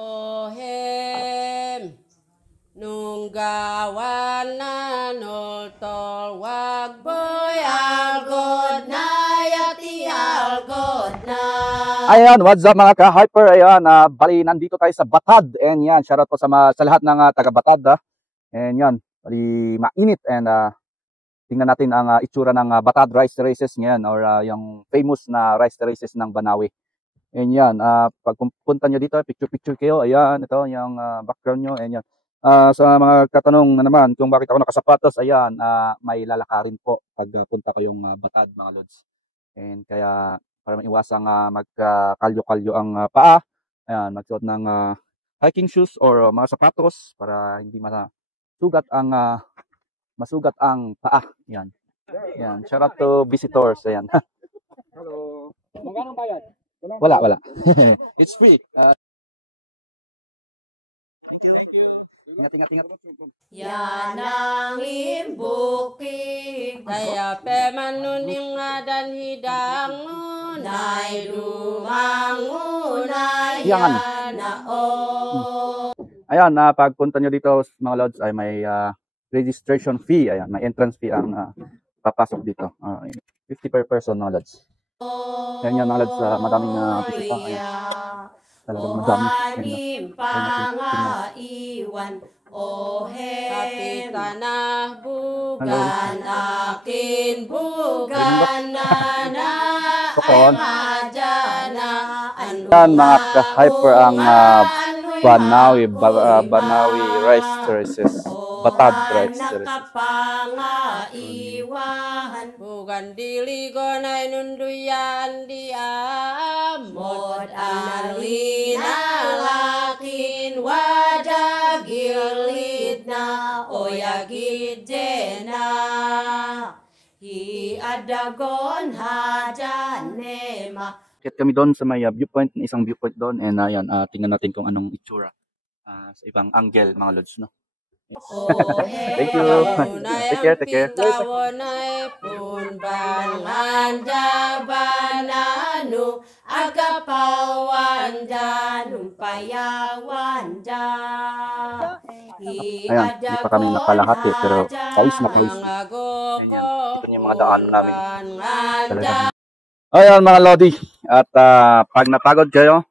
Ohem nung gawan na noltol wag boy algod na yati algod na. Ayan, what's up mga ka-hyper? Ayan, bali nandito tayo sa Batad. And yan, shoutout po sa lahat ng taga Batad. And yan, bali mainit. And tingnan natin ang itsura ng Batad Rice Terraces ngayon, or yung famous na Rice Terraces ng Banawe. And yan, pag punta nyo dito, picture-picture kayo. Ayan, ito yung background nyo. And yan. Sa mga katanong na naman kung bakit ako nakasapatos, ayan, may lalakarin po pag punta kayong Batad mga lods. And kaya para maiwasang magkalyo-kalyo ang paa, ayan, magsuot ng hiking shoes or mga sapatos para hindi masugat ang paa. Ayan. Ayan, shout out to visitors. Ayan. Hello. Magkano bayad? Wala. It's free. Ingat. Yan ang imbukig kaya pemanuning ngadan hidang unay dumang unay na o. Ayan, pagpunta nyo dito mga lods ay may registration fee. Ayan, may entrance fee ang papasok dito. 50 per person mga lods. Ayan yan mga lods, madaming bisita. Talagang madami. Pangaiwan ohe kapitana bugan akin bugan na majana. Yan mga ka-hyper ang Banawe Rice Terraces, Batad Rice Terraces. Bukan diligon ay nunduyan di amod alina lakin wajah gilit na oyagid jena hi adagon hajanema. Kaya kami doon sa may viewpoint, isang viewpoint doon, and ayan, tingnan natin kung anong itsura sa ibang angle mga lods, no? Thank you. Take care. Ayan, hindi pa kami nakalahati pero pawis na pawis. Ito yung mga daan namin. Talagang. Ayan mga lodi, at pag napagod kayo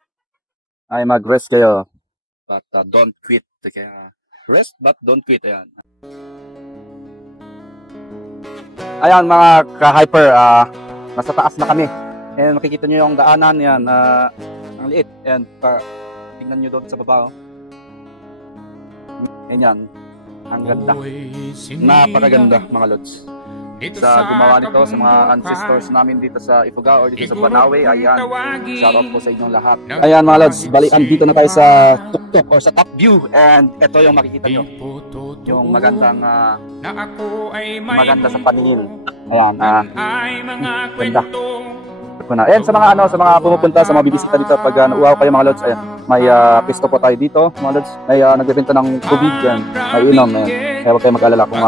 ay mag-rest kayo, but don't quit. Kaya rest but don't quit. Ayan mga ka-hyper, nasa taas na kami. And makikita nyo yung daanan yan, ang liit. And tingnan nyo doon sa baba. Yan, ang ganda. Napakaganda mga lods. Sa gumawa nito, sa mga ancestors namin dito sa Ifugao or dito sa Banawe, ayan, shoutout po sa inyong lahat. Ayan mga lods, balikan dito na tayo sa tuktok or sa top view, and ito yung makikita nyo, yung maganda sa paningin. Ayan, ganda. Ayan, sa mga pumupunta, sa mga bibisita dito, pag nauuhaw kayo mga lods, ayan, may pisto po tayo dito mga lods, may nagbebenta ng tubig, yan, may inom, ayan. Kaya huwag kayo mag-alala kung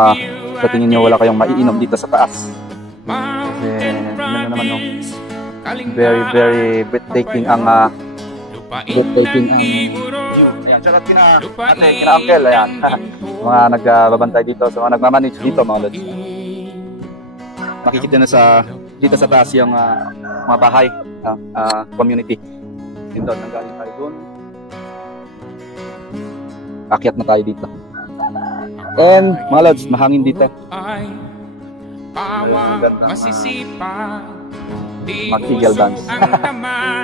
sa tingin nyo wala kayong maiinom dito sa taas. Kasi yun na naman yung very very breathtaking ang view. Ayan, tsaka kina uncle, ayan. Mga nagbabantay dito, sa mga nagmamanage dito mga lods. Makikita na dito sa taas yung mga bahay, community. Yun doon, nanggaling tayo doon. Akyat na tayo dito. And mga lods, mahangin dito. Mag-eagle dance.